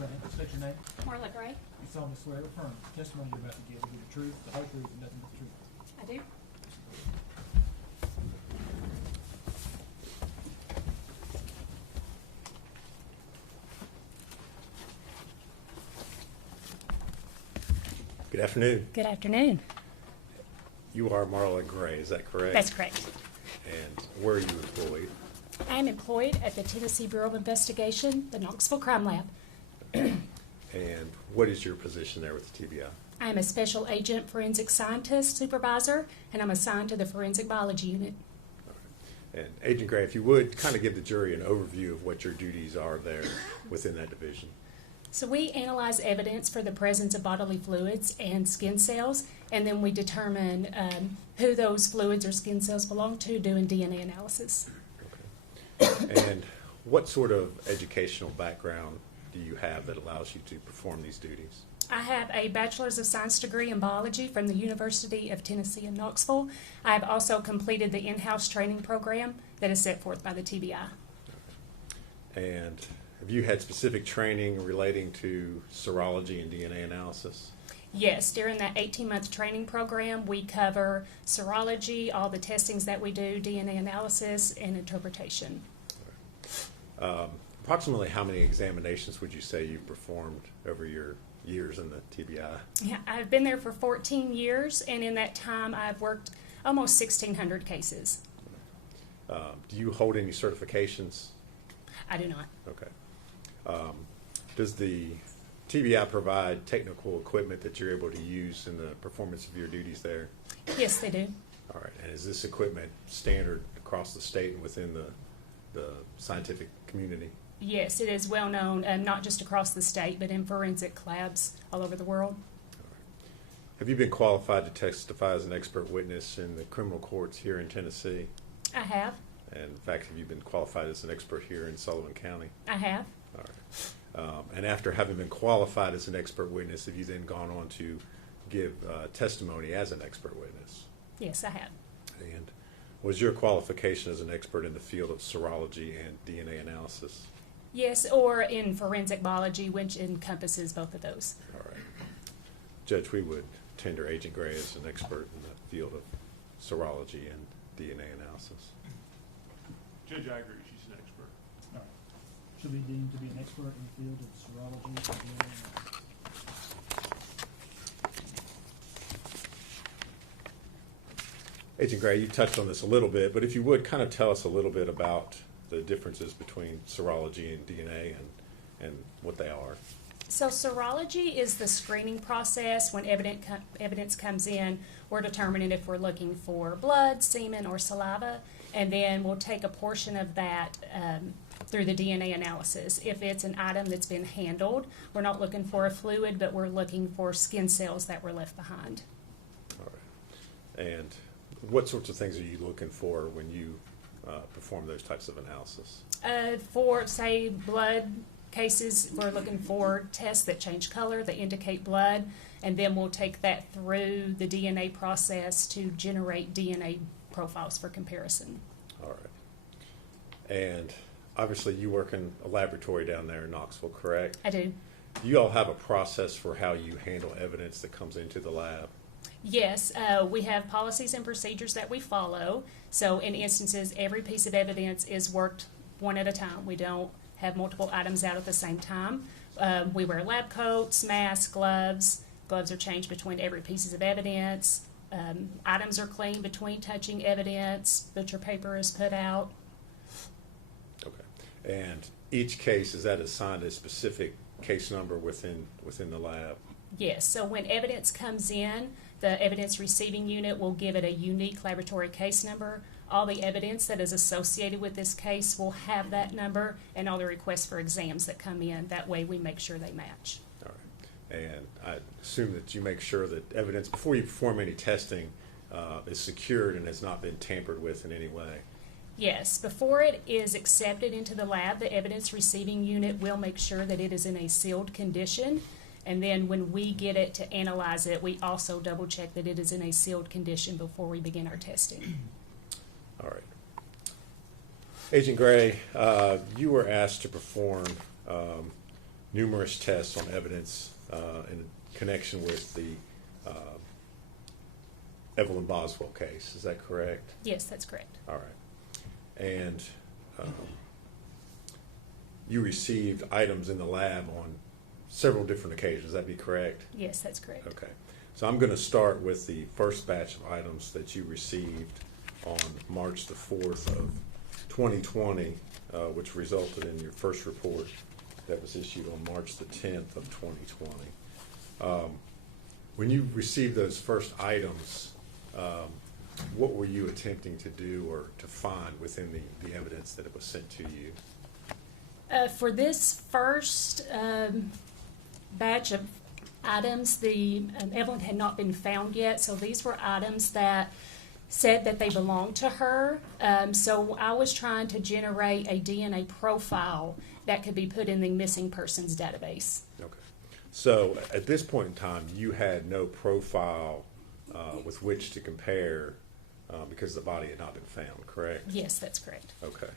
right hand. State your name. Marla Gray. You solemnly swear or affirm the testimony you're about to give will be the truth, the whole truth, and nothing but the truth. I do. Good afternoon. Good afternoon. You are Marla Gray, is that correct? That's correct. And where are you employed? I am employed at the Tennessee Bureau of Investigation, the Knoxville Crime Lab. And what is your position there with the TBI? I am a special agent forensic scientist supervisor, and I'm assigned to the forensic biology unit. And Agent Gray, if you would, kind of give the jury an overview of what your duties are there within that division. So we analyze evidence for the presence of bodily fluids and skin cells, and then we determine who those fluids or skin cells belong to, doing DNA analysis. Okay. And what sort of educational background do you have that allows you to perform these duties? I have a Bachelor's of Science degree in biology from the University of Tennessee in Knoxville. I have also completed the in-house training program that is set forth by the TBI. And have you had specific training relating to serology and DNA analysis? Yes, during that 18-month training program, we cover serology, all the testings that we do, DNA analysis, and interpretation. Approximately how many examinations would you say you've performed over your years in the TBI? Yeah, I've been there for 14 years, and in that time, I've worked almost 1,600 cases. Do you hold any certifications? I do not. Okay. Does the TBI provide technical equipment that you're able to use in the performance of your duties there? Yes, they do. All right. And is this equipment standard across the state and within the scientific community? Yes, it is well known, not just across the state, but in forensic labs all over the world. All right. Have you been qualified to testify as an expert witness in the criminal courts here in Tennessee? I have. And in fact, have you been qualified as an expert here in Sullivan County? I have. All right. And after having been qualified as an expert witness, have you then gone on to give testimony as an expert witness? Yes, I have. And was your qualification as an expert in the field of serology and DNA analysis? Yes, or in forensic biology, which encompasses both of those. All right. Judge, we would tender Agent Gray as an expert in the field of serology and DNA analysis. Judge, I agree. She's an expert. All right. Should be deemed to be an expert in the field of serology and DNA analysis. Agent Gray, you touched on this a little bit, but if you would kind of tell us a little bit about the differences between serology and DNA and what they are. So serology is the screening process. When evidence comes in, we're determining if we're looking for blood, semen, or saliva, and then we'll take a portion of that through the DNA analysis. If it's an item that's been handled, we're not looking for a fluid, but we're looking for skin cells that were left behind. All right. And what sorts of things are you looking for when you perform those types of analysis? For, say, blood cases, we're looking for tests that change color, that indicate blood, and then we'll take that through the DNA process to generate DNA profiles for comparison. All right. And obviously you work in a laboratory down there in Knoxville, correct? I do. Do you all have a process for how you handle evidence that comes into the lab? Yes, we have policies and procedures that we follow. So in instances, every piece of evidence is worked one at a time. We don't have multiple items out at the same time. We wear lab coats, masks, gloves. Gloves are changed between every piece of evidence. Items are cleaned between touching evidence. Butcher paper is put out. Okay. And each case, is that assigned a specific case number within the lab? Yes, so when evidence comes in, the evidence receiving unit will give it a unique laboratory case number. All the evidence that is associated with this case will have that number, and all the requests for exams that come in. That way we make sure they match. All right. And I assume that you make sure that evidence, before you perform any testing, is secured and has not been tampered with in any way. Yes, before it is accepted into the lab, the evidence receiving unit will make sure that it is in a sealed condition. And then when we get it to analyze it, we also double check that it is in a sealed condition before we begin our testing. All right. Agent Gray, you were asked to perform numerous tests on evidence in connection with the Evelyn Boswell case. Is that correct? Yes, that's correct. All right. And you received items in the lab on several different occasions. That be correct? Yes, that's correct. Okay. So I'm going to start with the first batch of items that you received on March the 4th of 2020, which resulted in your first report that was issued on March the 10th of 2020. When you received those first items, what were you attempting to do or to find within the evidence that it was sent to you? For this first batch of items, the Evelyn had not been found yet, so these were items that said that they belonged to her. So I was trying to generate a DNA profile that could be put in the missing persons database. Okay. So at this point in time, you had no profile with which to compare because the body had not been found, correct? Yes, that's correct. Okay.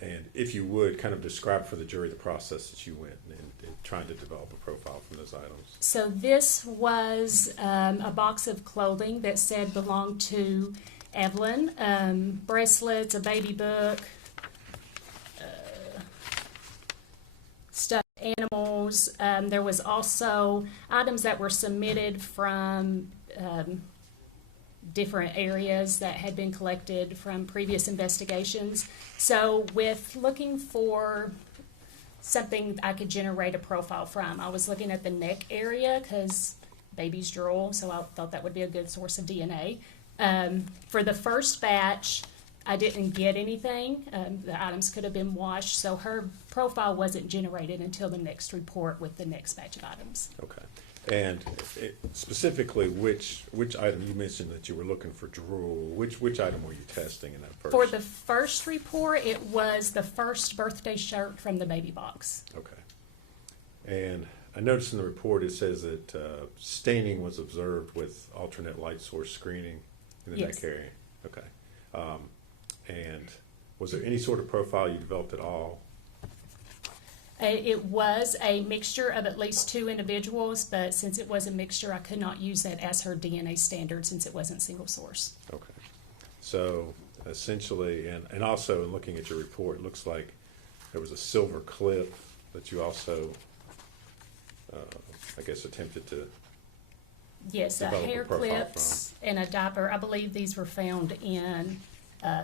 And if you would, kind of describe for the jury the process that you went in trying to develop a profile from those items. So this was a box of clothing that said belonged to Evelyn, bracelets, a baby book, stuffed animals. There was also items that were submitted from different areas that had been collected from previous investigations. So with looking for something I could generate a profile from, I was looking at the neck area because babies drool, so I thought that would be a good source of DNA. For the first batch, I didn't get anything. The items could have been washed, so her profile wasn't generated until the next report with the next batch of items. Okay. And specifically, which item you mentioned that you were looking for drool? Which item were you testing in that first? For the first report, it was the first birthday shirt from the baby box. Okay. And I noticed in the report it says that staining was observed with alternate light source screening in the Yes. neck area. Okay. And was there any sort of profile you developed at all? It was a mixture of at least two individuals, but since it was a mixture, I could not use that as her DNA standard since it wasn't single source. Okay. So essentially, and also in looking at your report, it looks like there was a silver clip that you also, I guess, attempted to Yes, develop a hair profile clips and a diaper. I believe these were found in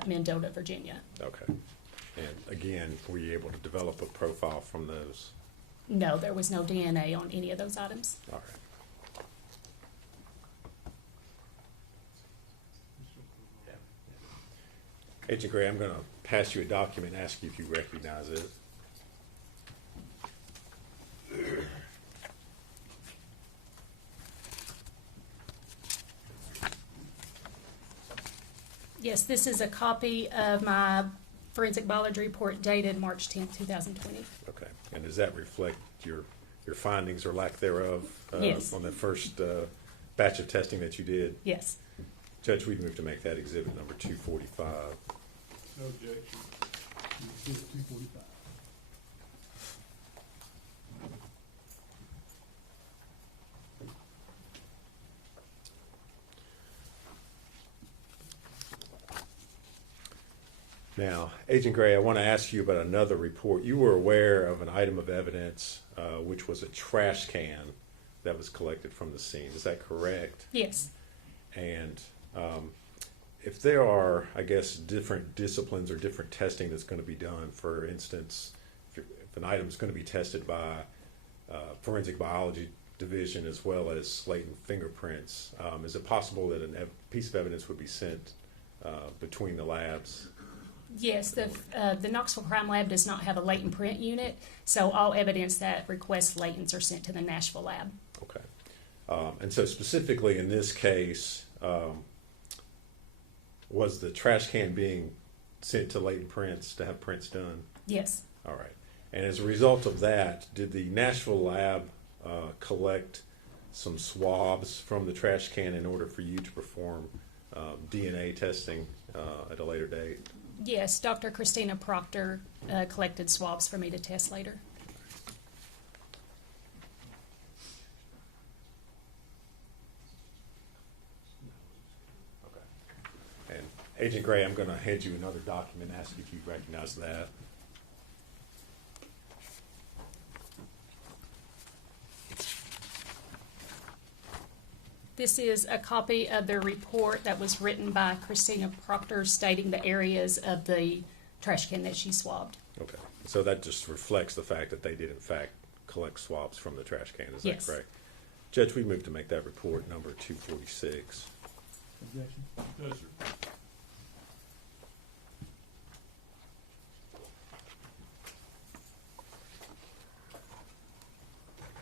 Mendota, Virginia. Okay. And again, were you able to develop a profile from those? No, there was no DNA on any of those items. All right. Agent Gray, I'm going to pass you a document and ask you if you recognize it. Yes, this is a copy of my forensic biology report dated March 10th, 2020. Okay. And does that reflect your findings or lack thereof Yes. on the first batch of testing that you did? Yes. Judge, we'd move to make that exhibit number 245. No objection. Exhibit 245. Now, Agent Gray, I want to ask you about another report. You were aware of an item of evidence, which was a trash can that was collected from the scene. Is that correct? Yes. And if there are, I guess, different disciplines or different testing that's going to be done, for instance, if an item is going to be tested by forensic biology division as well as latent fingerprints, is it possible that a piece of evidence would be sent between the labs? Yes, the Knoxville Crime Lab does not have a latent print unit, so all evidence that requests latents are sent to the Nashville lab. Okay. And so specifically in this case, was the trash can being sent to latent prints to have prints done? Yes. All right. And as a result of that, did the Nashville lab collect some swabs from the trash can in order for you to perform DNA testing at a later date? Yes, Dr. Christina Proctor collected swabs for me to test later. Okay. And Agent Gray, I'm going to hand you another document, ask if you recognize that. This is a copy of the report that was written by Christina Proctor stating the areas of the trash can that she swabbed. Okay. So that just reflects the fact that they did, in fact, collect swabs from the trash can. Is that Yes. correct? Judge, we move to make that report number 246. Objection? No, sir.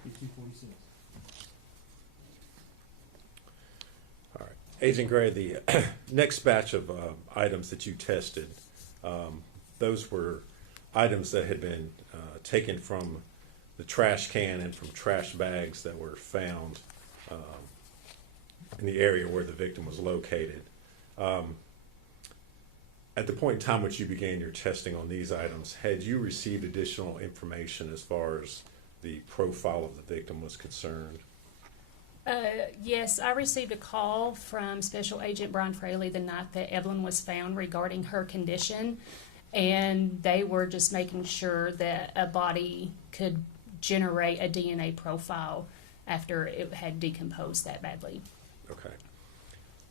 Be 246. All right. Agent Gray, the next batch of items that you tested, those were items that had been taken from the trash can and from trash bags that were found in the area where the victim was located. At the point in time which you began your testing on these items, had you received additional information as far as the profile of the victim was concerned? Yes, I received a call from Special Agent Brian Fraley the night that Evelyn was found regarding her condition, and they were just making sure that a body could generate a DNA profile after it had decomposed that badly. Okay.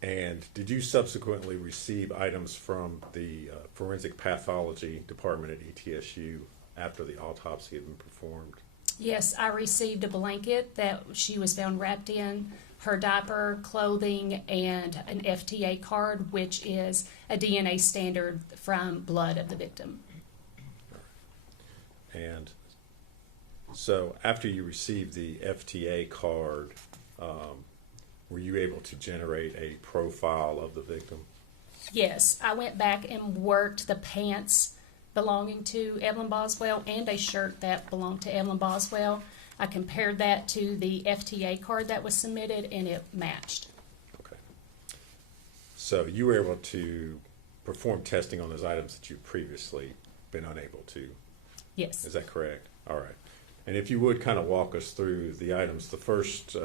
And did you subsequently receive items from the forensic pathology department at ETSU after the autopsy had been performed? Yes, I received a blanket that she was found wrapped in, her diaper, clothing, and an FTA card, which is a DNA standard from blood of the victim. And so after you received the FTA card, were you able to generate a profile of the victim? Yes, I went back and worked the pants belonging to Evelyn Boswell and a shirt that belonged to Evelyn Boswell. I compared that to the FTA card that was submitted, and it matched. Okay. So you were able to perform testing on those items that you've previously been unable to. Yes. Is that correct? All right. And if you would kind of walk us through the items. The first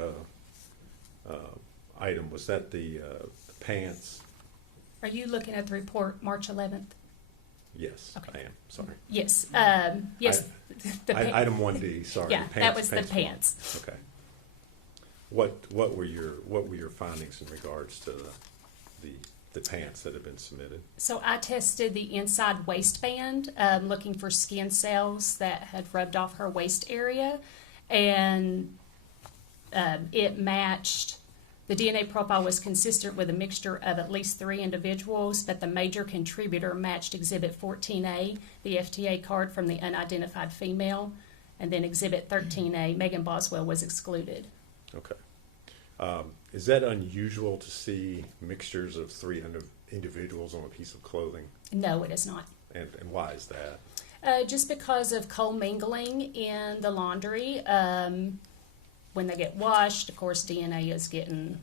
item, was that the pants? Are you looking at the report March 11th? Yes, Okay. I am. Sorry. Yes. Yes. Item 1D. Sorry. Yeah, that was the one. pants. Okay. What were your findings in regards to the pants that have been submitted? So I tested the inside waistband, looking for skin cells that had rubbed off her waist area, and it matched. The DNA profile was consistent with a mixture of at least 3 individuals, but the major contributor matched Exhibit 14A, the FTA card from the unidentified female, and then Exhibit 13A, Megan Boswell, was excluded. Okay. Is that unusual to see mixtures of 3 individuals on a piece of clothing? No, it is not. And why is that? Just because of co-mingling in the laundry. When they get washed, of course, DNA is getting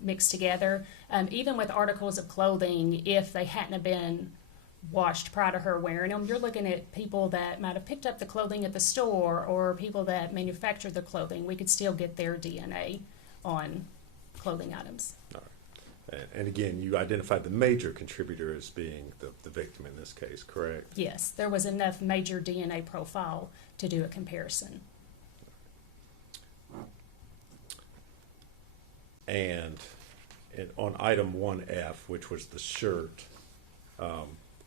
mixed together. Even with articles of clothing, if they hadn't have been washed prior to her wearing them, you're looking at people that might have picked up the clothing at the store or people that manufactured the clothing. We could still get their DNA on clothing items. All right. And again, you identified the major contributor as being the victim in this case, correct? Yes, there was enough major DNA profile to do a comparison. And on item 1F, which was the shirt,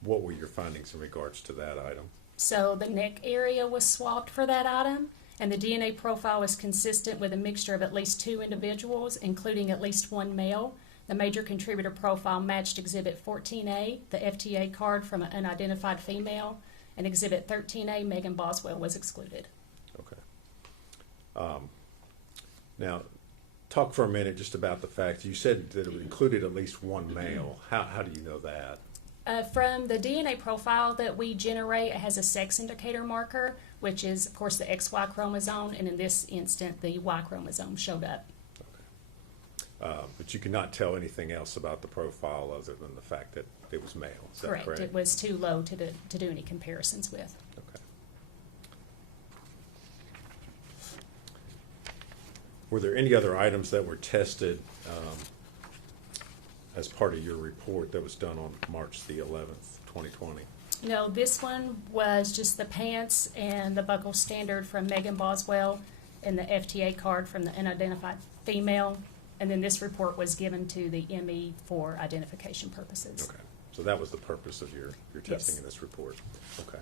what were your findings in regards to that item? So the neck area was swabbed for that item, and the DNA profile was consistent with a mixture of at least 2 individuals, including at least 1 male. The major contributor profile matched Exhibit 14A, the FTA card from an unidentified female, and Exhibit 13A, Megan Boswell, was excluded. Okay. Now, talk for a minute just about the fact you said that it included at least 1 male. How do you know that? From the DNA profile that we generate, it has a sex indicator marker, which is, of course, the XY chromosome, and in this instant, the Y chromosome showed up. Okay. But you cannot tell anything else about the profile other than the fact that it was male. Is that Correct. correct? It was too low to do any comparisons with. Okay. Were there any other items that were tested as part of your report that was done on March the 11th, 2020? No, this one was just the pants and the buckle standard from Megan Boswell and the FTA card from the unidentified female. And then this report was given to the ME for identification purposes. Okay, so that was the purpose of your testing Yes. in this report. Okay.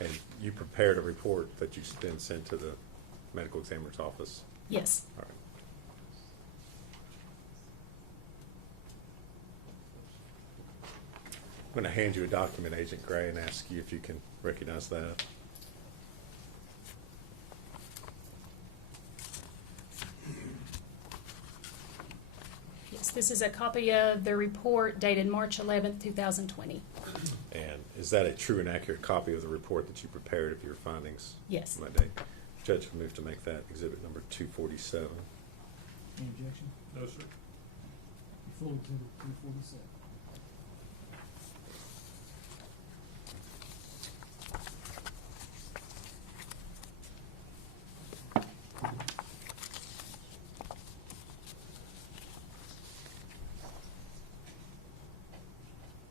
And you prepared a report that you then sent to the medical examiner's office? Yes. All right. I'm going to hand you a document, Agent Gray, and ask you if you can recognize that. Yes, this is a copy of the report dated March 11th, 2020. And is that a true and accurate copy of the report that you prepared of your findings? Yes. On that day? Judge will move to make that exhibit number 247. Any objection? No, sir. You forward to the 247.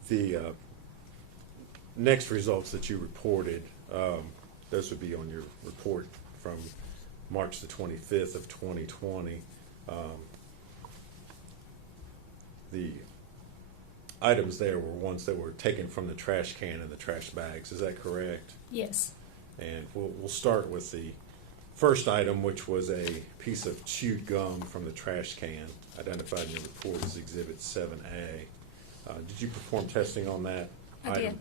The next results that you reported, those would be on your report from March the 25th of 2020. The items there were ones that were taken from the trash can and the trash bags. Is that correct? Yes. And we'll start with the first item, which was a piece of chewed gum from the trash can, identified in your report as Exhibit 7A. Did you perform testing on that I item? did.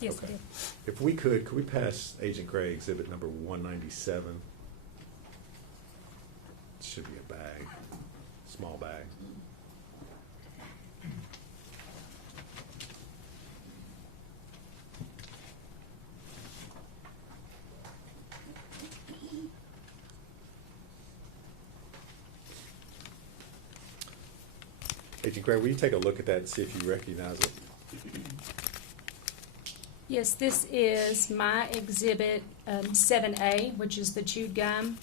Yes, I Okay. did. If we could we pass Agent Gray exhibit number 197? It should be a bag, small bag. Agent Gray, will you take a look at that and see if you recognize it? Yes, this is my exhibit 7A, which is the chewed gum.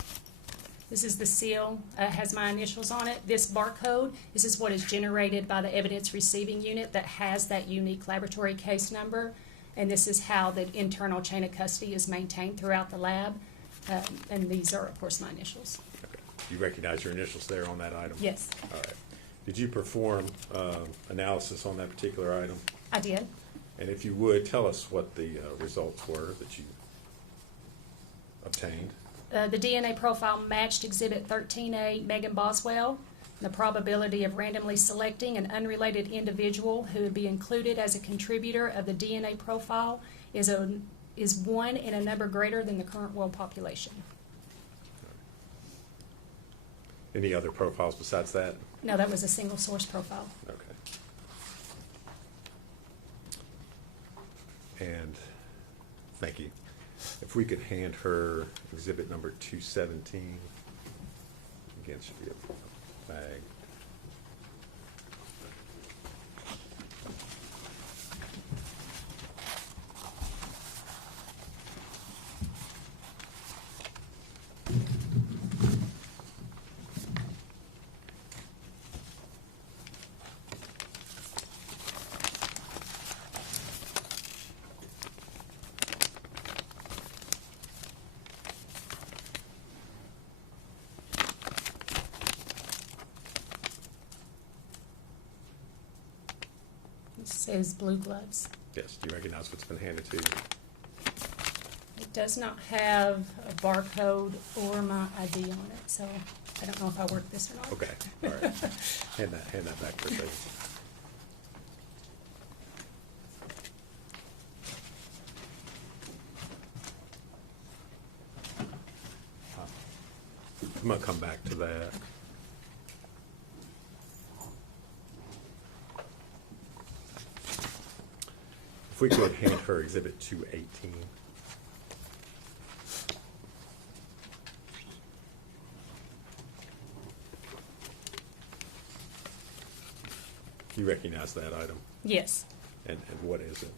This is the seal, has my initials on it. This barcode, this is what is generated by the evidence receiving unit that has that unique laboratory case number. And this is how the internal chain of custody is maintained throughout the lab. And these are, of course, my initials. Okay. You recognize your initials there on that item? Yes, All right. Did you perform analysis on that particular item? I did. And if you would, tell us what the results were that you obtained. The DNA profile matched Exhibit 13A, Megan Boswell. The probability of randomly selecting an unrelated individual who would be included as a contributor of the DNA profile is 1 in a number greater than the current world population. Any other profiles besides that? No, that was a single source profile. Okay. And thank you. If we could hand her exhibit number 217. Again, should be a bag. It says blue gloves. Yes, do you recognize what's been handed to you? It does not have a barcode or my ID on it, so I don't know if I worked this or not. Okay, all right. Hand that back for a second. I'm gonna come back to that. If we could hand her exhibit 218. You recognize that item? Yes. And what is it?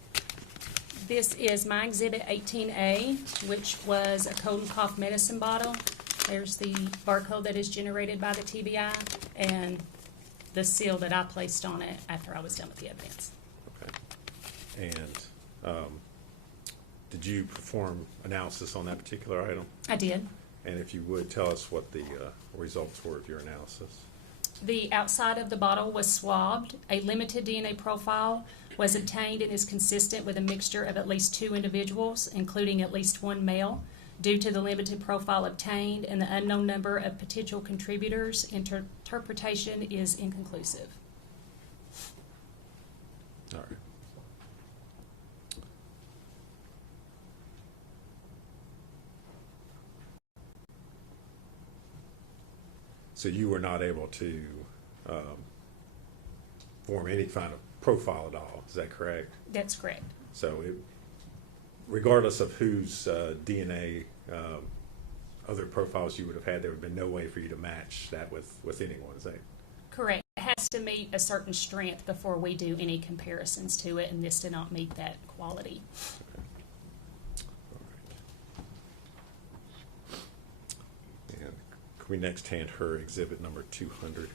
This is my Exhibit 18A, which was a cold and cough medicine bottle. There's the barcode that is generated by the TBI and the seal that I placed on it after I was done with the evidence. Okay. And did you perform analysis on that particular item? I did. And if you would, tell us what the results were of your analysis. The outside of the bottle was swabbed. A limited DNA profile was obtained and is consistent with a mixture of at least 2 individuals, including at least 1 male. Due to the limited profile obtained and the unknown number of potential contributors, interpretation is inconclusive. All right. So you were not able to form any kind of profile at all, is that correct? That's correct. So regardless of whose DNA, other profiles you would have had, there would have been no way for you to match that with anyone, is that? Correct. It has to meet a certain strength before we do any comparisons to it, and this did not meet that quality. Okay. All right. And can we next hand her exhibit number 200?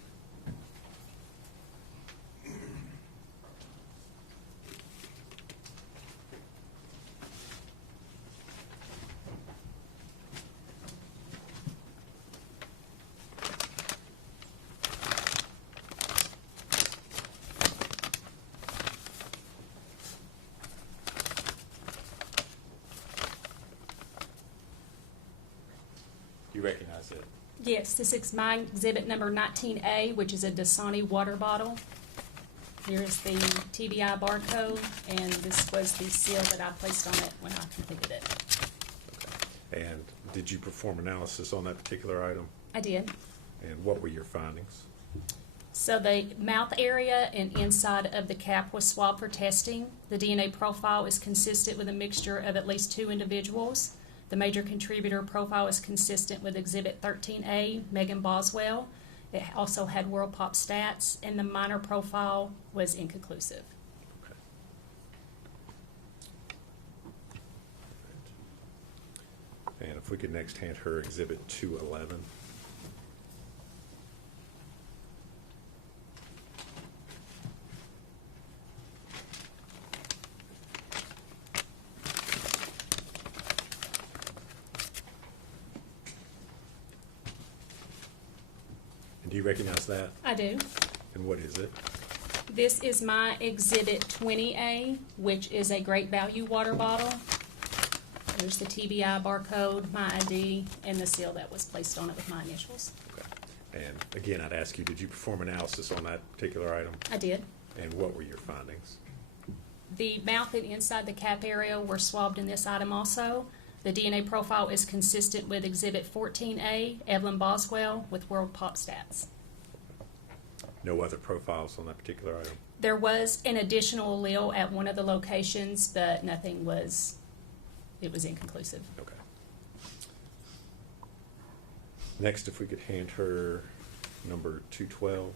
You recognize it? Yes, this is my exhibit number 19A, which is a Dasani water bottle. Here's the TBI barcode, and this was the seal that I placed on it when I completed it. Okay. And did you perform analysis on that particular item? I did. And what were your findings? So the mouth area and inside of the cap was swabbed for testing. The DNA profile is consistent with a mixture of at least 2 individuals. The major contributor profile is consistent with Exhibit 13A, Megan Boswell. It also had World Pop stats, and the minor profile was inconclusive. Okay. And if we could next hand her exhibit 211. Do you recognize that? I do. And what is it? This is my Exhibit 20A, which is a great value water bottle. There's the TBI barcode, my ID, and the seal that was placed on it with my initials. Okay. And again, I'd ask you, did you perform analysis on that particular item? I did. And what were your findings? The mouth and inside the cap area were swabbed in this item also. The DNA profile is consistent with Exhibit 14A, Evelyn Boswell, with World Pop stats. No other profiles on that particular item? There was an additional allele at one of the locations, but nothing was, it was inconclusive. Okay. Next, if we could hand her number 212.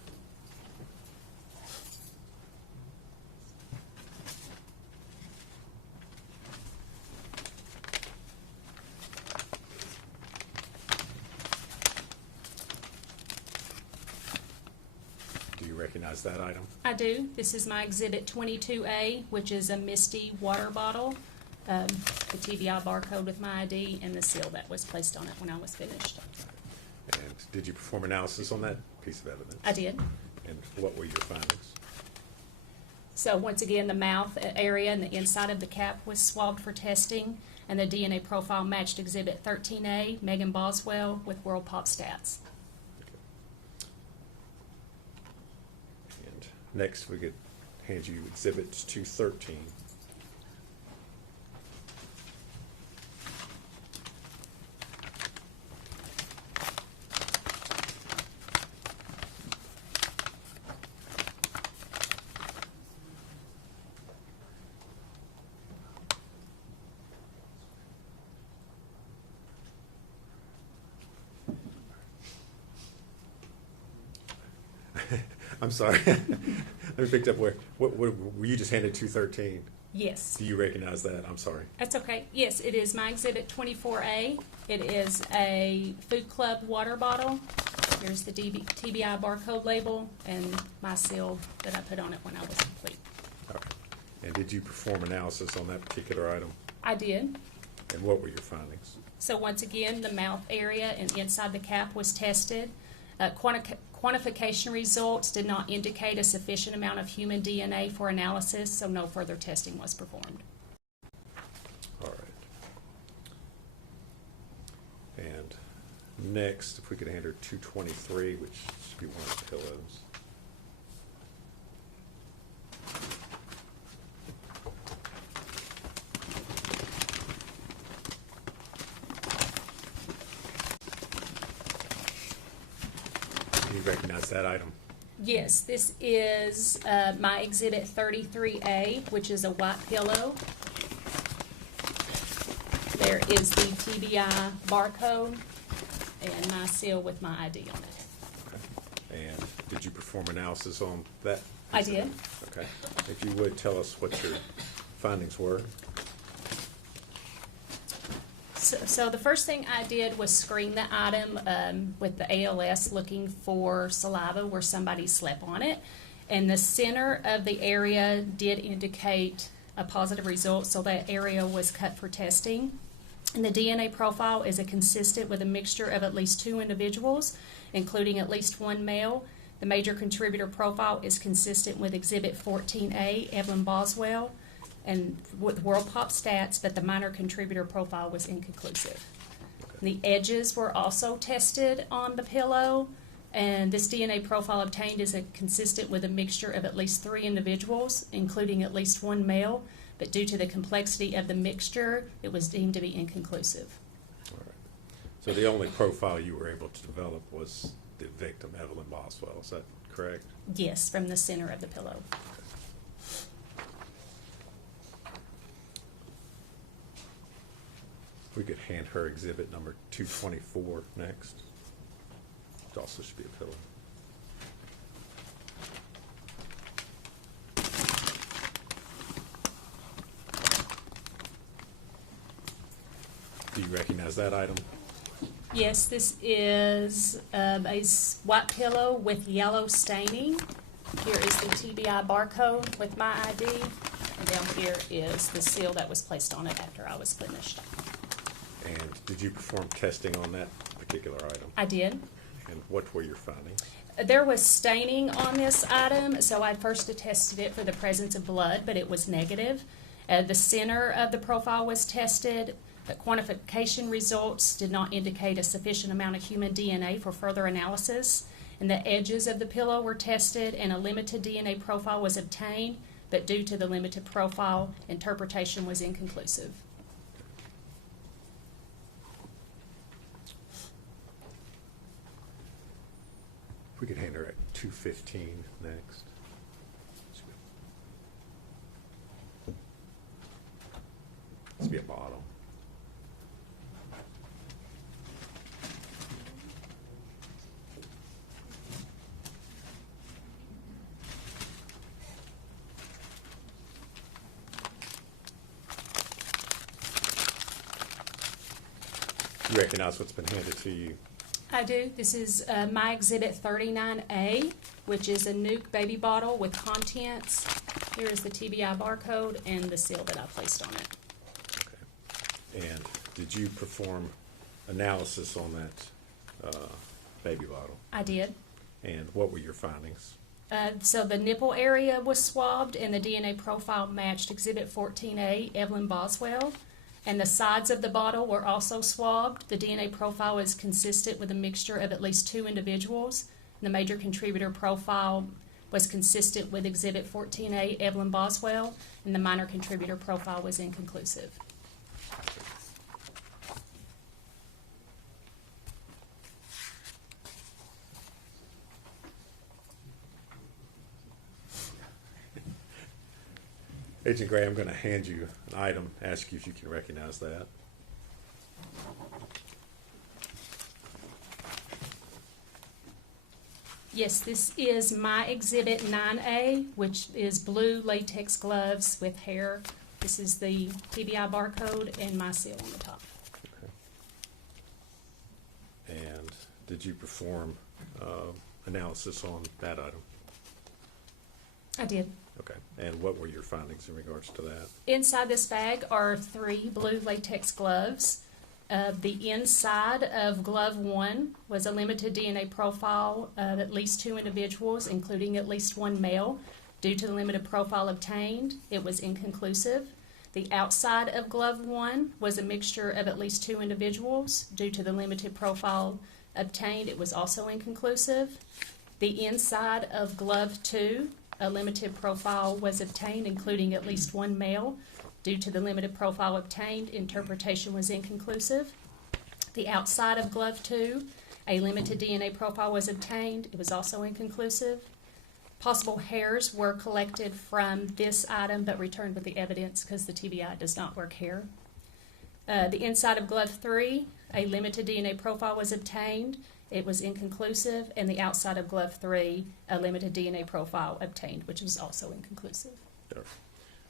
Do you recognize that item? I do. This is my Exhibit 22A, which is a Misty water bottle. The TBI barcode with my ID and the seal that was placed on it when I was finished. And did you perform analysis on that piece of evidence? I did. And what were your findings? So once again, the mouth area and the inside of the cap was swabbed for testing, and the DNA profile matched Exhibit 13A, Megan Boswell, with World Pop stats. And next, we could hand you Exhibit 213. I'm sorry. Let me pick up what were you just handed 213? Yes. Do you recognize that? I'm sorry. That's okay. Yes, it is my exhibit 24A. It is a Food Club water bottle. Here's the TBI barcode label and my seal that I put on it when I was complete. All right. And did you perform analysis on that particular item? I did. And what were your findings? So once again, the mouth area and inside the cap was tested. Quantification results did not indicate a sufficient amount of human DNA for analysis, so no further testing was performed. All right. And next, if we could enter 223, which should be one of the pillows. Do you recognize that item? Yes, this is my exhibit 33A, which is a white pillow. There is the TBI barcode and my seal with my ID on it. Okay. And did you perform analysis on that? I did. Okay. If you would, tell us what your findings were. So the first thing I did was screen the item with the ALS looking for saliva where somebody slept on it. And the center of the area did indicate a positive result, so that area was cut for testing. And the DNA profile is consistent with a mixture of at least 2 individuals, including at least 1 male. The major contributor profile is consistent with Exhibit 14A, Evelyn Boswell, and with World Pop stats, but the minor contributor profile was inconclusive. Okay. The edges were also tested on the pillow, and this DNA profile obtained is consistent with a mixture of at least 3 individuals, including at least 1 male, but due to the complexity of the mixture, it was deemed to be inconclusive. All right. So the only profile you were able to develop was the victim, Evelyn Boswell. Is that correct? Yes, from the center of the pillow. We could hand her exhibit number 224 next. It also should be a pillow. Do you recognize that item? Yes, this is a white pillow with yellow staining. Here is the TBI barcode with my ID, and down here is the seal that was placed on it after I was finished. And did you perform testing on that particular item? I did. And what were your findings? There was staining on this item, so I first tested it for the presence of blood, but it was negative. The center of the profile was tested, but quantification results did not indicate a sufficient amount of human DNA for further analysis. And the edges of the pillow were tested, and a limited DNA profile was obtained, but due to the limited profile, interpretation was inconclusive. If we could hand her at 215 next. This be a bottle. You recognize what's been handed to you? I do. This is my exhibit 39A, which is a nuke baby bottle with contents. Here is the TBI barcode and the seal that I placed on it. Okay. And did you perform analysis on that baby bottle? I did. And what were your findings? So the nipple area was swabbed, and the DNA profile matched exhibit 14A, Evelyn Boswell. And the sides of the bottle were also swabbed. The DNA profile was consistent with a mixture of at least 2 individuals. And the major contributor profile was consistent with exhibit 14A, Evelyn Boswell, and the minor contributor profile was inconclusive. Agent Gray, I'm going to hand you an item, ask you if you can recognize that. Yes, this is my exhibit 9A, which is blue latex gloves with hair. This is the TBI barcode and my seal on the top. Okay. And did you perform analysis on that item? I did. Okay. And what were your findings in regards to that? Inside this bag are 3 blue latex gloves. The inside of glove 1 was a limited DNA profile of at least 2 individuals, including at least 1 male. Due to the limited profile obtained, it was inconclusive. The outside of glove 1 was a mixture of at least 2 individuals. Due to the limited profile obtained, it was also inconclusive. The inside of glove 2, a limited profile was obtained, including at least 1 male. Due to the limited profile obtained, interpretation was inconclusive. The outside of glove 2, a limited DNA profile was obtained. It was also inconclusive. Possible hairs were collected from this item but returned with the evidence because the TBI does not work hair. The inside of glove 3, a limited DNA profile was obtained. It was inconclusive. And the outside of glove 3, a limited DNA profile obtained, which was also inconclusive.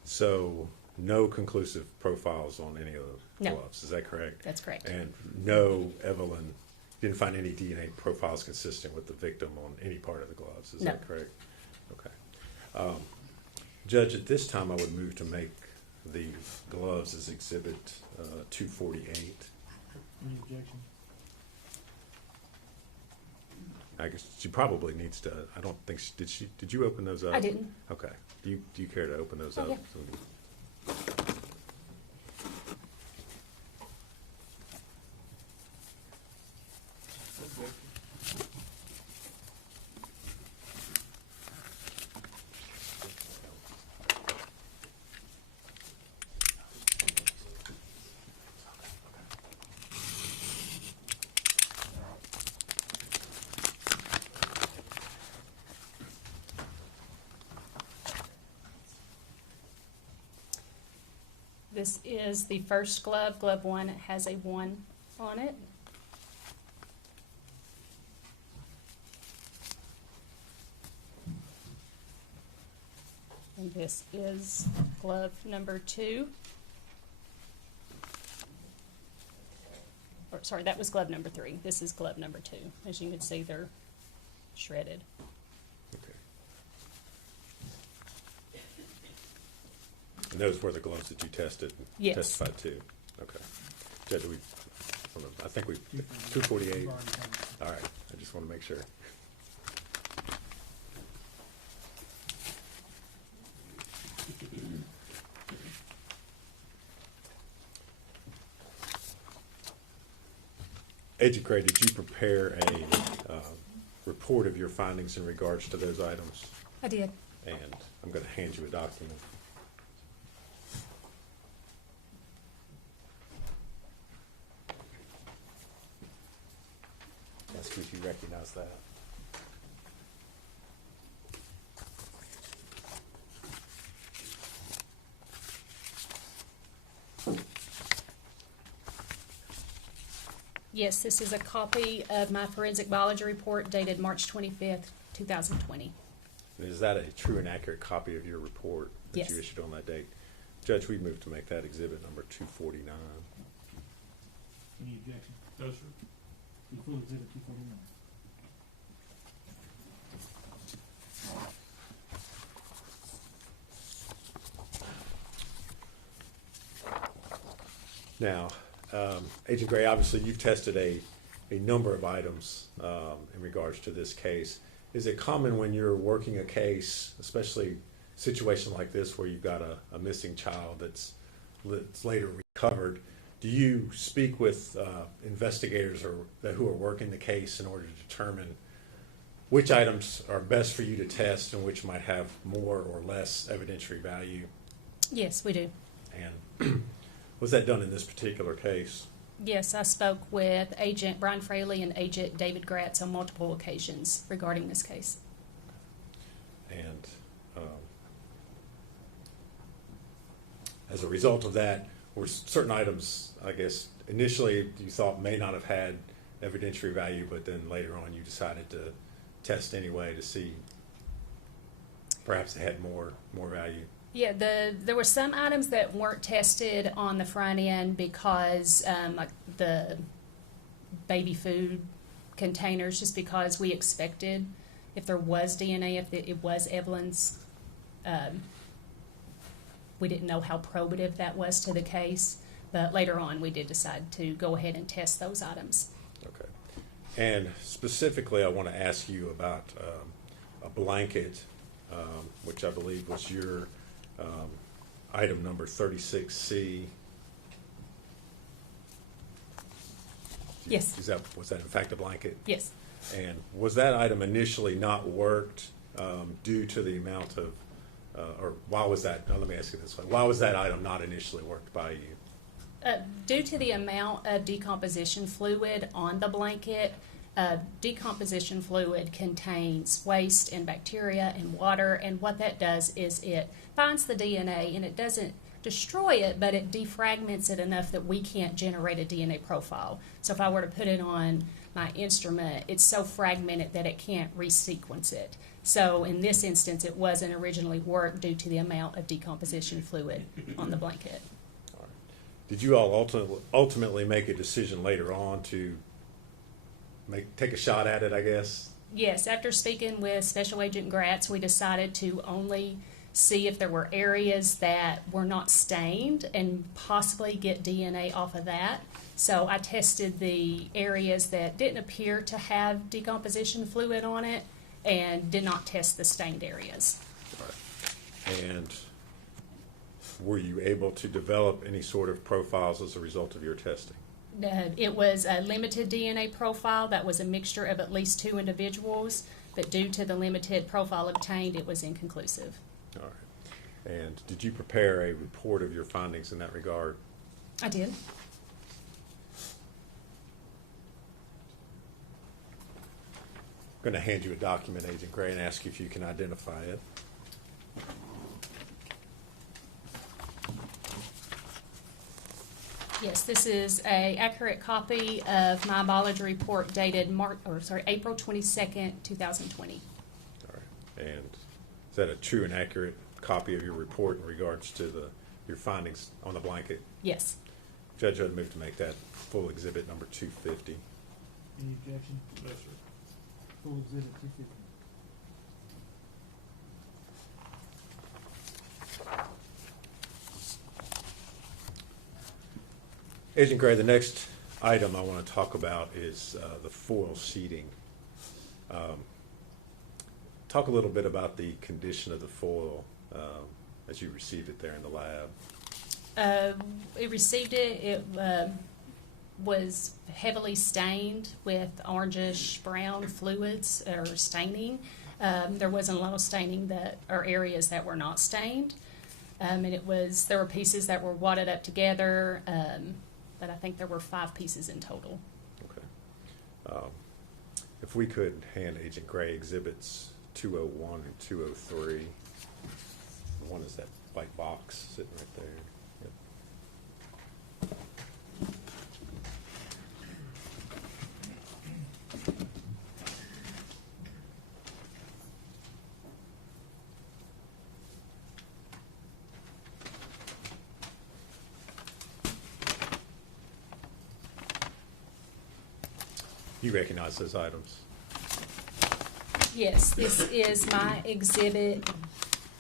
So no conclusive profiles on any of the gloves, is that correct? That's correct. And no, Evelyn, didn't find any DNA profiles consistent with the victim on any part of the gloves, is that correct? Okay. Judge, at this time I would move to make the gloves as exhibit 248. Any objection? I guess she probably needs to, I don't think, did you open those up? I didn't. Okay. Do you care to open those Oh, up? yeah. This is the first glove, glove 1. It has a 1 on it. And this is glove number 2. Or, sorry, that was glove number 3. This is glove number 2. As you can see, they're shredded. Okay. And those were the gloves that you tested and Yes. testified to? Okay. Judge, I think we, 248. All right, I just want to make sure. Agent Gray, did you prepare a report of your findings in regards to those items? I did. And I'm going to hand you a document. Ask you if you recognize that. Yes, this is a copy of my forensic biology report dated March 25th, 2020. Is that a true and accurate copy of your report that Yes. you issued on that date? Judge, we move to make that exhibit number 249. Any objection? No, sir. You full exhibit 249. Now, Agent Gray, obviously you've tested a number of items in regards to this case. Is it common when you're working a case, especially a situation like this where you've got a missing child that's later recovered, do you speak with investigators who are working the case in order to determine which items are best for you to test and which might have more or less evidentiary value? Yes, we do. And was that done in this particular case? Yes, I spoke with Agent Brian Fraley and Agent David Gratz on multiple occasions regarding this case. And as a result of that, were certain items, I guess, initially you thought may not have had evidentiary value, but then later on you decided test anyway to see perhaps they had more value? Yeah, there were some items that weren't tested on the front end because, like the baby food containers, just because we expected if there was DNA, if it was Evelyn's, we didn't know how probative that was to the case. But later on, we did decide to go ahead and test those items. Okay. And specifically, I want to ask you about a blanket, which I believe was your item number 36C. Yes. Was that in fact a blanket? Yes. And was that item initially not worked due to the amount of, or why was that, now let me ask you this way, why was that item not initially worked by you? Due to the amount of decomposition fluid on the blanket, decomposition fluid contains waste and bacteria and water, and what that does is it finds the DNA and it doesn't destroy it, but it defragments it enough that we can't generate a DNA profile. So if I were to put it on my instrument, it's so fragmented that it can't resequence it. So in this instance, it wasn't originally worked due to the amount of decomposition fluid on the blanket. All right. Did you all ultimately make a decision later on to take a shot at it, I guess? Yes, after speaking with Special Agent Gratz, we decided to only see if there were areas that were not stained and possibly get DNA off of that. So I tested the areas that didn't appear to have decomposition fluid on it and did not test the stained areas. Right. And were you able to develop any sort of profiles as a result of your testing? It was a limited DNA profile that was a mixture of at least 2 individuals, but due to the limited profile obtained, it was inconclusive. All right. And did you prepare a report of your findings in that regard? I did. I'm going to hand you a document, Agent Gray, and ask you if you can identify it. Yes, this is an accurate copy of my biology report dated April 22nd, 2020. All right. And is that a true and accurate copy of your report in regards to your findings on the blanket? Yes. Judge, I'd move to make that full exhibit number 250. Any objection? No, sir. Full exhibit 250. Agent Gray, the next item I want to talk about is the foil sheeting. Talk a little bit about the condition of the foil as you received it there in the lab. We received it. It was heavily stained with orangish brown fluids or staining. There wasn't a lot of staining or areas that were not stained. And there were pieces that were wadded up together, but I think there were 5 pieces in total. Okay. If we could hand Agent Gray exhibits 201 and 203. One is that white box sitting right there. Yep. You recognize those items? Yes, this is my exhibit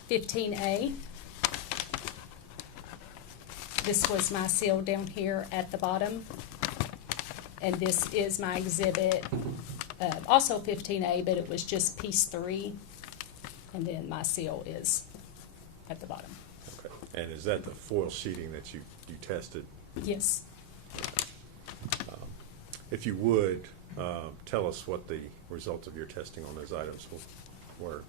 15A. This was my seal down here at the bottom. And this is my exhibit, also 15A, but it was just piece 3. And then my seal is at the bottom. Okay. And is that the foil sheeting that you tested? Yes. If you would, tell us what the results of your testing on those items were.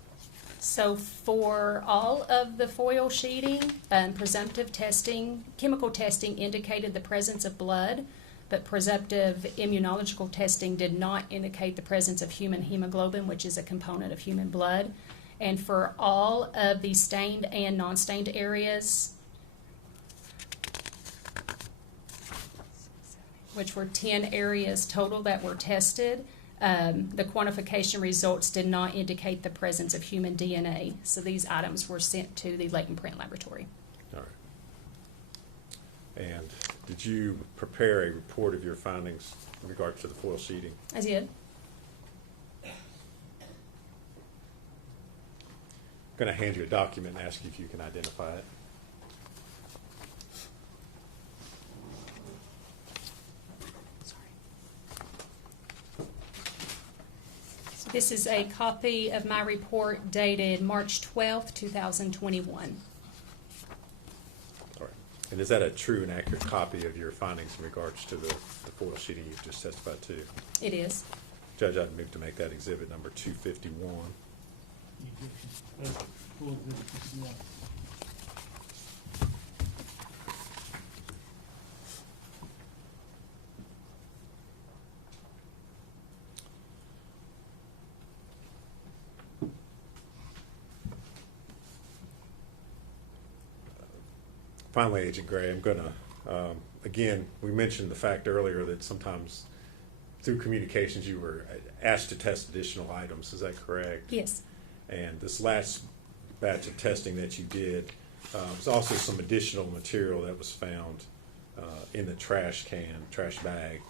So for all of the foil sheeting, presumptive testing, chemical testing indicated the presence of blood, but presumptive immunological testing did not indicate the presence of human hemoglobin, which is a component of human blood. And for all of the stained and non-stained areas, which were 10 areas total that were tested, The quantification results did not indicate the presence of human DNA, so these items were sent to the latent print laboratory. All right. And did you prepare a report of your findings in regard to the foil sheeting? I did. I'm going to hand you a document and ask you if you can identify it. So this is a copy of my report dated March 12th, 2021. All right. And is that a true and accurate copy of your findings in regards to the foil sheeting you've just testified to? It is. Judge, I'd move to make that exhibit number 251. Full exhibit 61. Finally, Agent Gray, I'm going to, again, we mentioned the fact earlier that sometimes through communications you were asked to test additional items. Is that correct? Yes. And this last batch of testing that you did, was also some additional material that was found in the trash bag,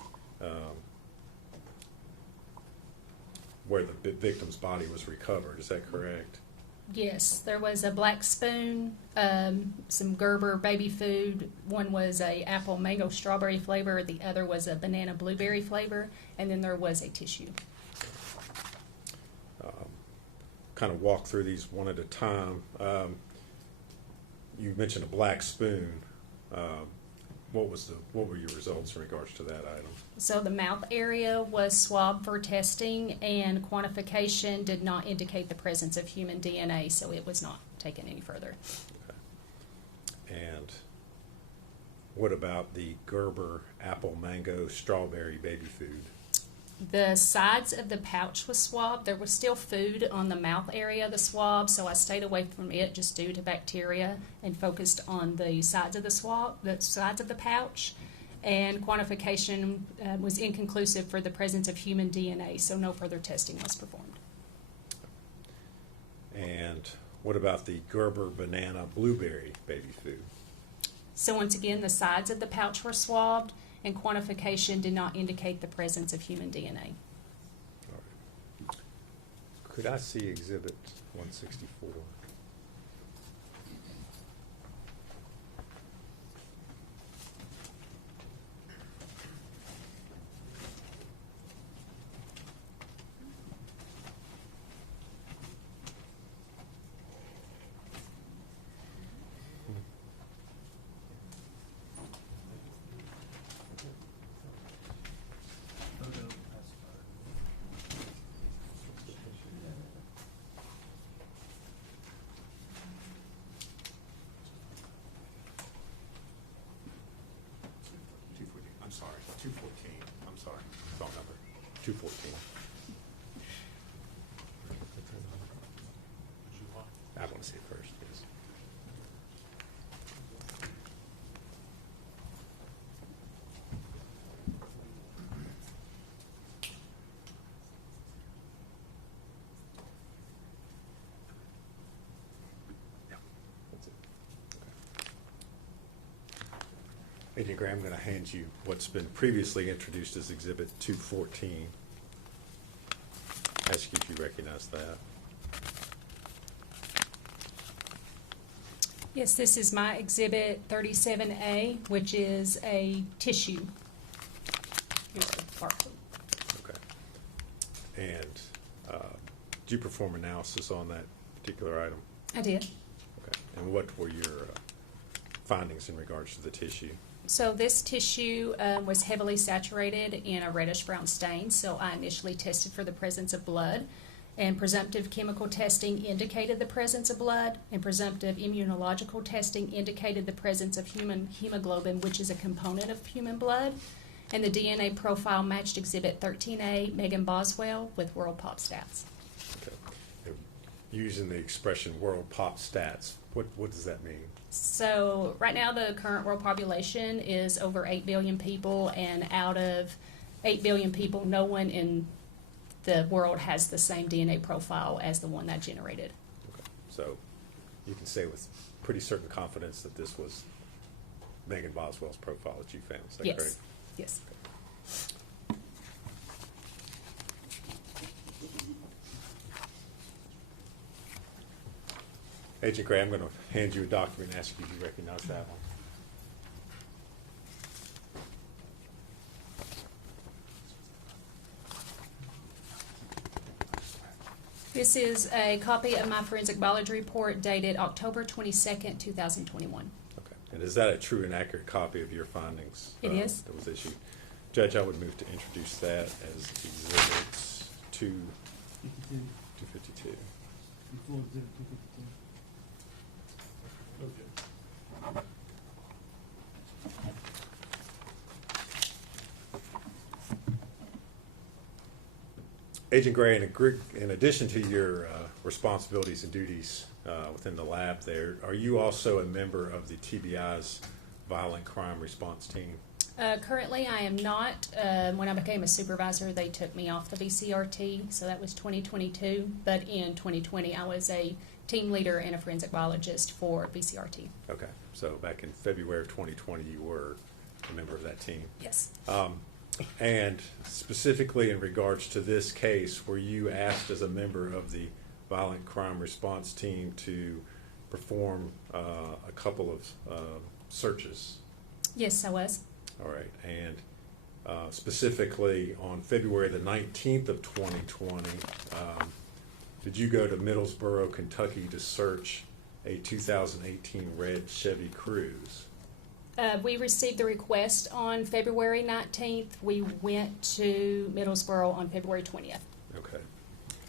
where the victim's body was recovered. Is that correct? Yes, there was a black spoon, some Gerber baby food. One was a apple mango strawberry flavor, the other was a banana blueberry flavor, and then there was a tissue. Kind of walk through these one at a time. You mentioned a black spoon. What were your results in regards to that item? So the mouth area was swabbed for testing, and quantification did not indicate the presence of human DNA, so it was not taken any further. Okay. And what about the Gerber apple mango strawberry baby food? The sides of the pouch was swabbed. There was still food on the mouth area of the swab, so I stayed away from it just due to bacteria and focused on the sides of the swab, the sides of the pouch. And quantification was inconclusive for the presence of human DNA, so no further testing was performed. And what about the Gerber banana blueberry baby food? So once again, the sides of the pouch were swabbed, and quantification did not indicate the presence of human DNA. All right. Could I see Exhibit 164? I'm sorry, 214. I'm sorry, wrong number. 214. I want to see it first, please. Yeah, that's it. Okay. Agent Graham, I'm going to hand you what's been previously introduced as Exhibit 214. Ask you if you recognize that. Yes, this is my Exhibit 37A, which is a tissue. Here's the barcode. Okay. And did you perform analysis on that particular item? I did. Okay. And what were your findings in regards to the tissue? So this tissue was heavily saturated in a reddish-brown stain, so I initially tested for the presence of blood, and presumptive chemical testing indicated the presence of blood, and presumptive immunological testing indicated the presence of human hemoglobin, which is a component of human blood, and the DNA profile matched Exhibit 13A, Megan Boswell, with World Pop Stats. Okay. And using the expression world pop stats, what does that mean? So right now the current world population is over 8 billion people, and out of 8 billion people, no one in the world has the same DNA profile as the one that generated. Okay. So you can say with pretty certain confidence that this was Megan Boswell's profile that you found. Is that Yes. correct? Yes. Agent Gray, I'm going to hand you a document and ask you if you recognize that one. This is a copy of my forensic biology report dated October 22nd, 2021. Okay. And is that a true and accurate copy of your findings? It is. That was issued. Judge, I would move to introduce that as exhibits 52, 252. before exhibit 252. Okay. Agent Gray, in addition to your responsibilities and duties within the lab there, are you also a member of the TBI's violent crime response team? Currently, I am not. When I became a supervisor, they took me off the VCRT, so that was 2022. But in 2020, I was a team leader and a forensic biologist for VCRT. Okay, so back in February of 2020, you were a member of that team. Yes. And specifically in regards to this case, were you asked as a member of the violent crime response team to perform a couple of searches? Yes, I was. All right, and specifically on February the 19th of 2020, did you go to Middlesboro, Kentucky to search a 2018 red Chevy Cruze? We received the request on February 19th. We went to Middlesboro on February 20th. Okay.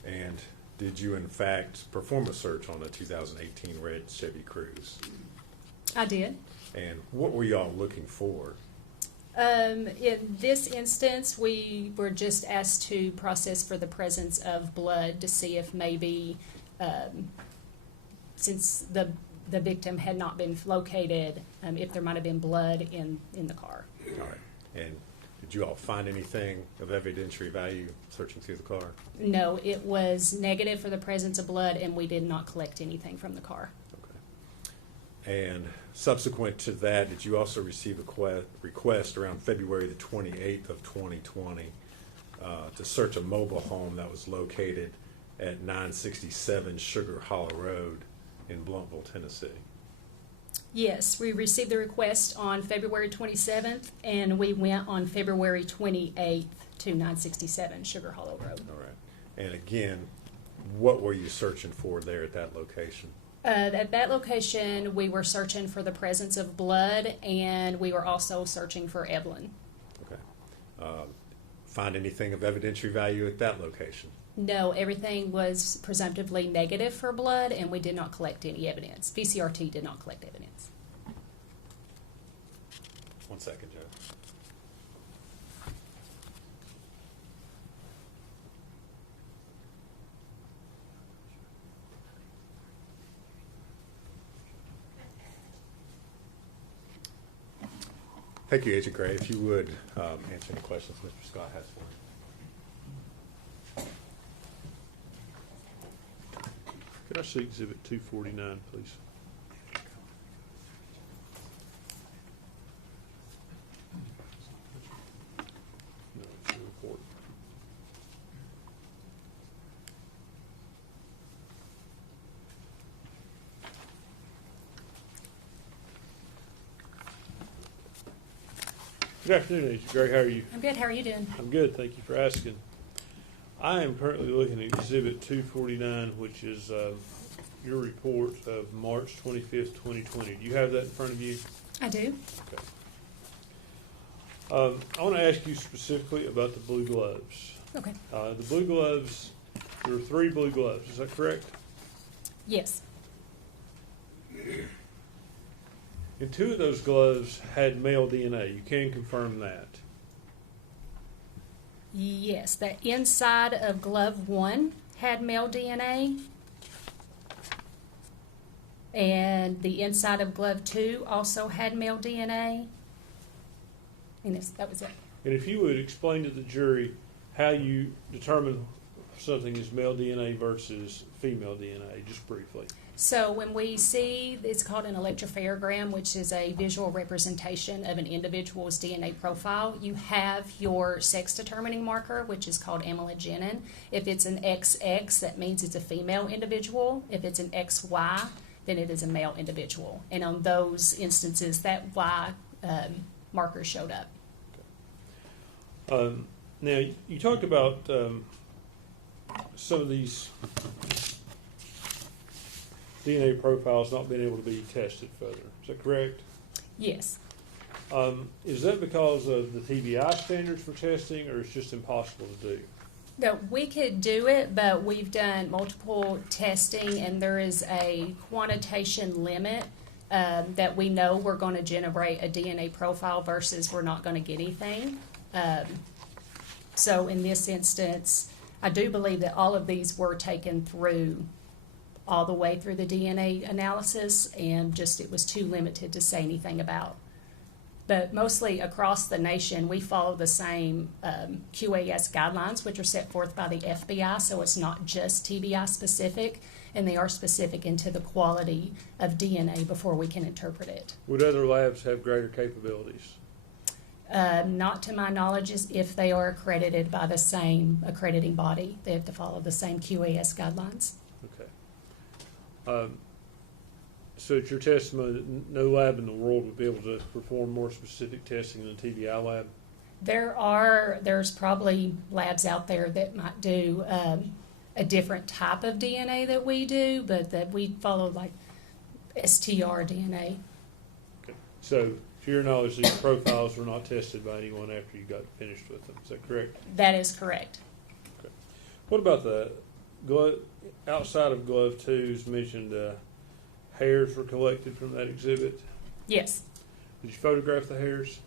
And did you in fact perform a search on a 2018 red Chevy Cruze? I did. And what were y'all looking for? In this instance, we were just asked to process for the presence of blood to see if maybe, since the victim had not been located, if there might have been blood in the car. All right. And did you all find anything of evidentiary value searching through the car? No, it was negative for the presence of blood, and we did not collect anything from the car. Okay. And subsequent to that, did you also receive a request around February the 28th of 2020 to search a mobile home that was located at 967 Sugar Hollow Road in Bluntville, Tennessee? Yes, we received the request on February 27th, and we went on February 28th to 967 Sugar Hollow Road. All right. And again, what were you searching for there at that location? At that location, we were searching for the presence of blood, and we were also searching for Evelyn. Okay. Find anything of evidentiary value at that location? No, everything was presumptively negative for blood, and we did not collect any evidence. VCRT did not collect evidence. 1 second, Joe. Thank you, Agent Gray. If you would answer any questions Mr. Scott has for you. Could I see exhibit 249, please? No, it's the report. Good afternoon, Agent Gray. How are you? I'm good. How are you doing? I'm good. Thank you for asking. I am currently looking at Exhibit 249, which is your report of March 25th, 2020. Do you have that in front of you? I do. Okay. I want to ask you specifically about the blue gloves. Okay. The blue gloves, there are 3 blue gloves. Is that correct? Yes. And 2 of those gloves had male DNA. You can confirm that. Yes. The inside of glove 1 had male DNA. And the inside of glove 2 also had male DNA. And that was it. And if you would explain to the jury how you determine something as male DNA versus female DNA, just briefly? So when we see, it's called an electropherogram, which is a visual representation of an individual's DNA profile. You have your sex determining marker, which is called amylogenin. If it's an XX, that means it's a female individual. If it's an XY, then it is a male individual. And on those instances, that Y marker showed up. Now, you talked about some of these DNA profiles not being able to be tested further. Is that correct? Yes. Is that because of the TBI standards for testing, or it's just impossible to do? No, we could do it, but we've done multiple testing, and there is a quantitation limit that we know we're going to generate a DNA profile versus we're not going to get anything. So in this instance, I do believe that all of these were taken through all the way through the DNA analysis, and just it was too limited to say anything about. But mostly across the nation, we follow the same QAS guidelines, which are set forth by the FBI, so it's not just TBI specific, and they are specific into the quality of DNA before we can interpret it. Would other labs have greater capabilities? Not to my knowledge, is if they are accredited by the same accrediting body. They have to follow the same QAS guidelines. Okay. So it's your testimony that no lab in the world would be able to perform more specific testing than the TBI lab? There's probably labs out there that might do a different type of DNA that we do, but that we follow like STR DNA. Okay. So, to your knowledge, these profiles were not tested by anyone after you got finished with them. Is that correct? That is correct. Okay. What about the glove, outside of glove 2's mentioned hairs were collected from that exhibit? Yes. Did you photograph the hairs?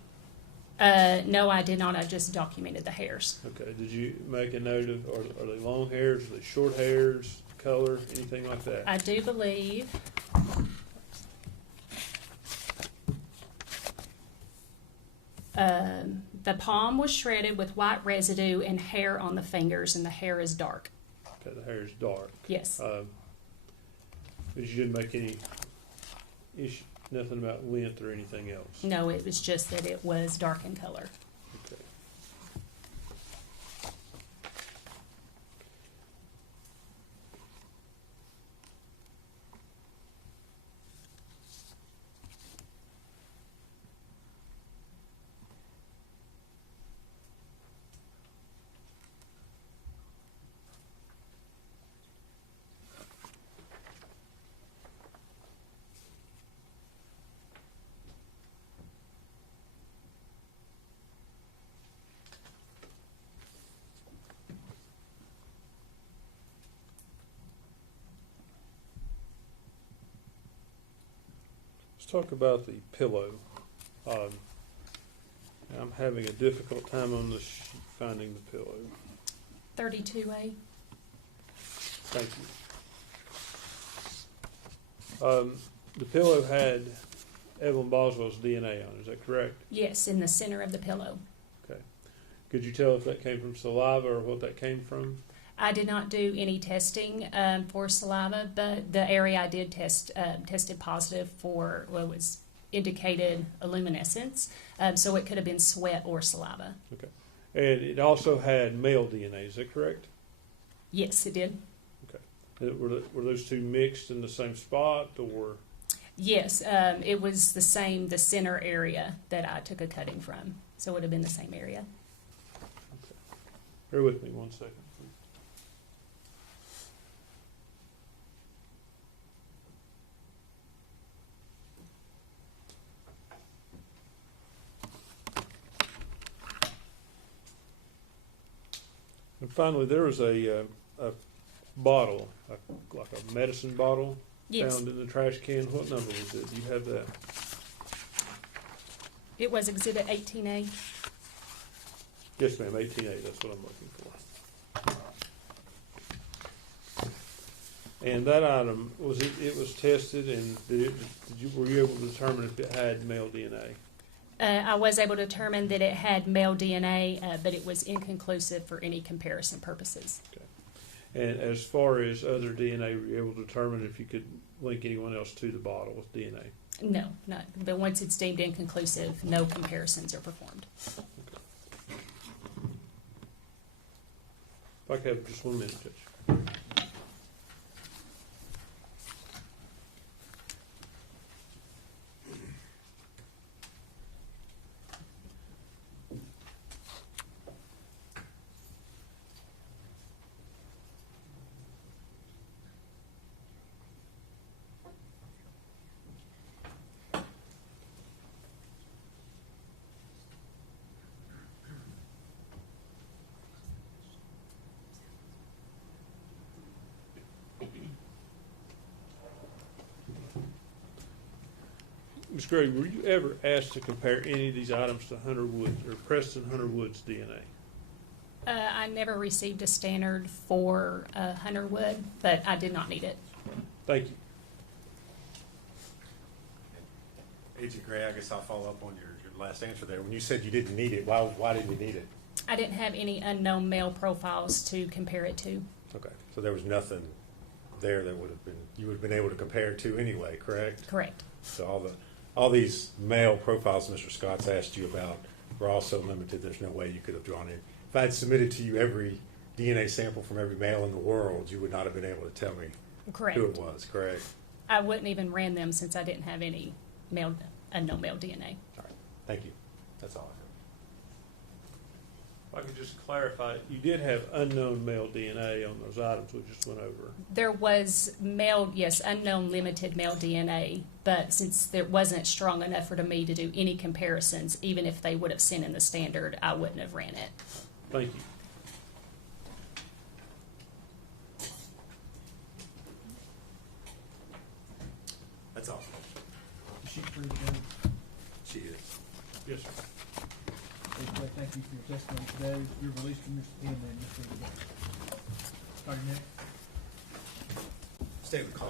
No, I did not. I just documented the hairs. Okay. Did you make a note of, are they long hairs, are they short hairs, color, anything like that? I do believe. The palm was shredded with white residue and hair on the fingers, and the hair is dark. Okay, the hair is dark. Yes. But you didn't make any issue, nothing about length or anything else? No, it was just that it was dark in color. Okay. Let's talk about the pillow. I'm having a difficult time on this finding the pillow. 32A. Thank you. The pillow had Evelyn Boswell's DNA on it, is that correct? Yes, in the center of the pillow. Okay. Could you tell if that came from saliva or what that came from? I did not do any testing for saliva, but the area I did test tested positive for what was indicated a luminescence, so it could have been sweat or saliva. Okay. And it also had male DNA, is that correct? Yes, it did. Okay. Were those two mixed in the same spot, or? Yes, it was the same, the center area that I took a cutting from, so it would have been the same area. Okay. Bear with me 1 second. And finally, there was a bottle, like a medicine bottle, Yes, found in the trash can. What number was it? Do you have that? it was Exhibit 18A. Yes, ma'am, 18A, that's what I'm looking for. And that item, it was tested, and were you able to determine if it had male DNA? I was able to determine that it had male DNA, but it was inconclusive for any comparison purposes. Okay. And as far as other DNA, were you able to determine if you could link anyone else to the bottle with DNA? No, not, but once it's deemed inconclusive, no comparisons are performed. If I could have just 1 minute, Judge. Ms. Gray, were you ever asked to compare any of these items to Hunter Woods or Preston Hunter Woods DNA? I never received a standard for Hunter Wood, but I did not need it. Thank you. Agent Gray, I guess I'll follow up on your last answer there. When you said you didn't need it, why didn't you need it? I didn't have any unknown male profiles to compare it to. Okay, so there was nothing there that you would have been able to compare to anyway, correct? Correct. So all these male profiles Mr. Scott's asked you about were also limited. There's no way you could have drawn it. If I had submitted to you every DNA sample from every male in the world, you would not have been able to tell me Correct. who it was, correct? I wouldn't even ran them since I didn't have any unknown male DNA. All right, thank you. That's all I If I could just clarify, you did have unknown male DNA on those items we just went over. There was unknown limited male DNA, but since there wasn't strong enough for me to do any comparisons, even if they would have sent in the standard, I wouldn't have ran it. Thank you. That's all. Is she free to go? She is. Yes, sir. Agent Gray, thank you for your testimony today. You're released from your subpoena and you're free to go. Sergeant Nick? Stay with the call.